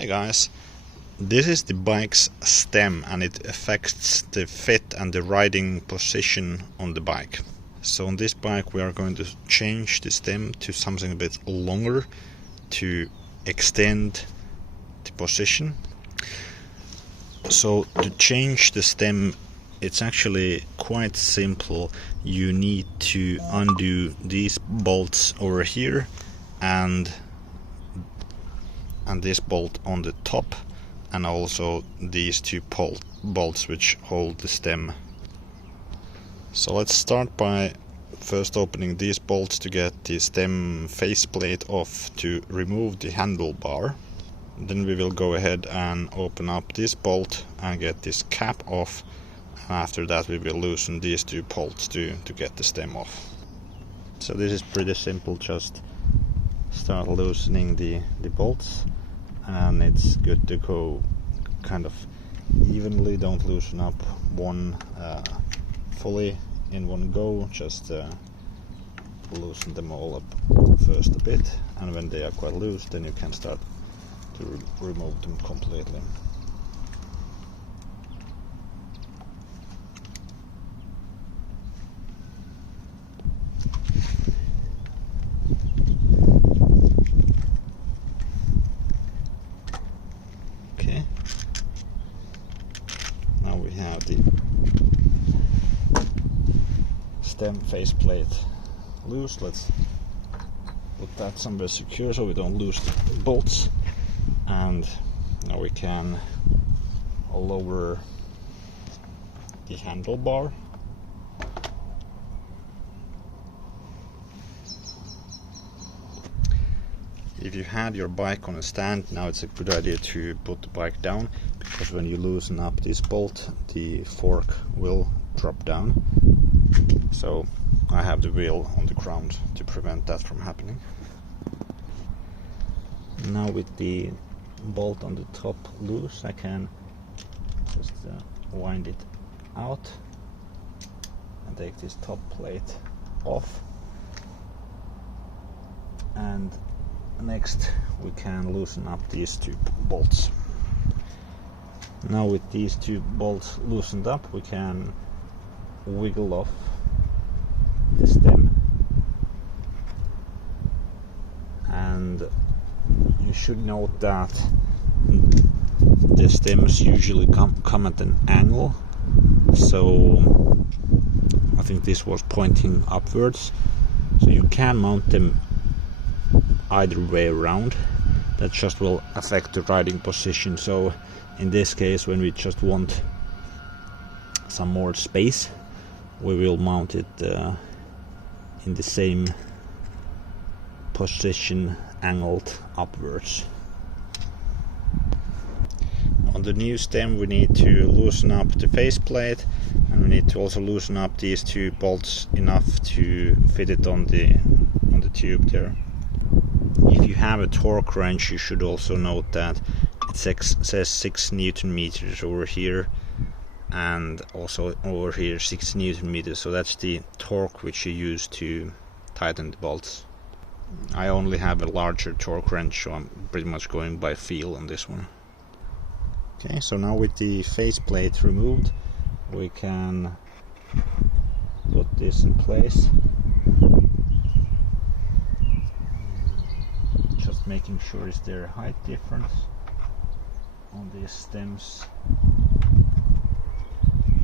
Hey guys, this is the bike's stem and it affects the fit and the riding position on the bike. So on this bike we are going to change the stem to something a bit longer to extend the position. So to change the stem, it's actually quite simple. You need to undo these bolts over here and this bolt on the top, and also these two bolts which hold the stem. So let's start by first opening these bolts to get the stem faceplate off to remove the handlebar. Then we will go ahead and open up this bolt and get this cap off, and after that we will loosen these two bolts to get the stem off. So this is pretty simple, just start loosening the bolts and it's good to go kind of evenly. Don't loosen up one fully in one go, just loosen them all up first a bit, and when they are quite loose then you can start to remove them completely. Okay, now we have the stem faceplate loose. Let's put that somewhere secure so we don't lose the bolts, and now we can lower the handlebar. If you had your bike on a stand, now it's a good idea to put the bike down, because when you loosen up this bolt, the fork will drop down. So I have the wheel on the ground to prevent that from happening. Now with the bolt on the top loose, I can just wind it out and take this top plate off. And next we can loosen up these two bolts. Now with these two bolts loosened up, we can wiggle off the stem, and you should note that the stems usually come at an angle, so I think this was pointing upwards, so you can mount them either way around. That just will affect the riding position. So in this case, when we just want some more space, we will mount it in the same position, angled upwards. On the new stem we need to loosen up the faceplate, and we need to also loosen up these two bolts enough to fit it on the tube there. If you have a torque wrench, you should also note that it says 6 Newton meters over here, and also over here 6 Newton meters, so that's the torque which you use to tighten the bolts. I only have a larger torque wrench, so I'm pretty much going by feel on this one. Okay, so now with the faceplate removed, we can put this in place. Just making sure is there a height difference on these stems.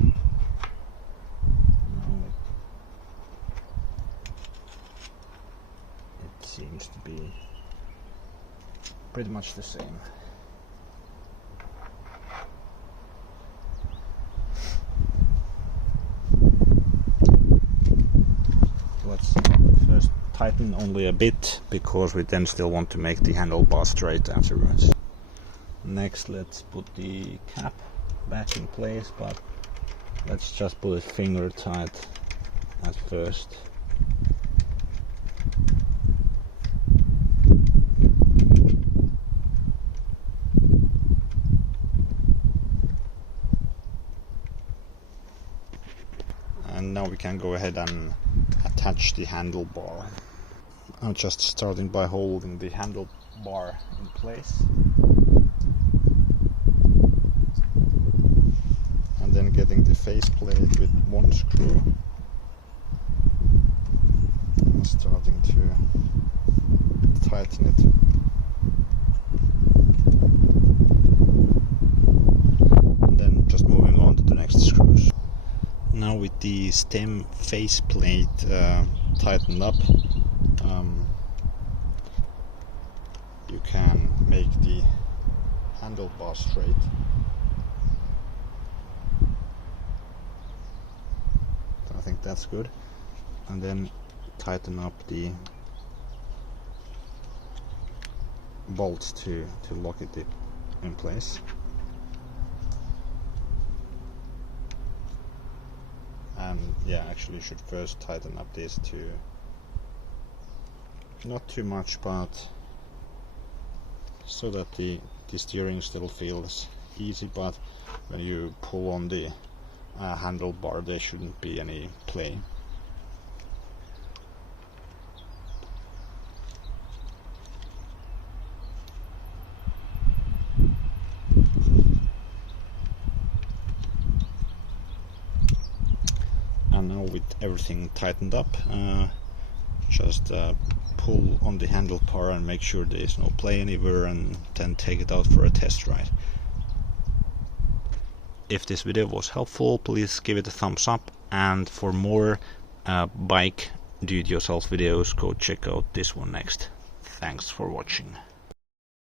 No, it seems to be pretty much the same. Let's first tighten only a bit, because we then still want to make the handlebar straight afterwards. Next, let's put the cap back in place, but let's just put it finger tight at first. And now we can go ahead and attach the handlebar. I'm just starting by holding the handlebar in place. starting the faceplate with one screw and starting to tighten it. And then just moving on to the next screws. Now with the stem faceplate tightened up, you can make the handlebar straight. I think that's good. And then tighten up the bolts to lock it in place. And yeah, actually you should first tighten up these two, not too much, but so that the steering still feels easy, but when you pull on the handlebar there shouldn't be any play. And now with everything tightened up, just pull on the handlebar and make sure there is no play anywhere, and then take it out for a test ride. If this video was helpful, please give it a thumbs up, and for more bike do-it-yourself videos, go check out this one next. Thanks for watching.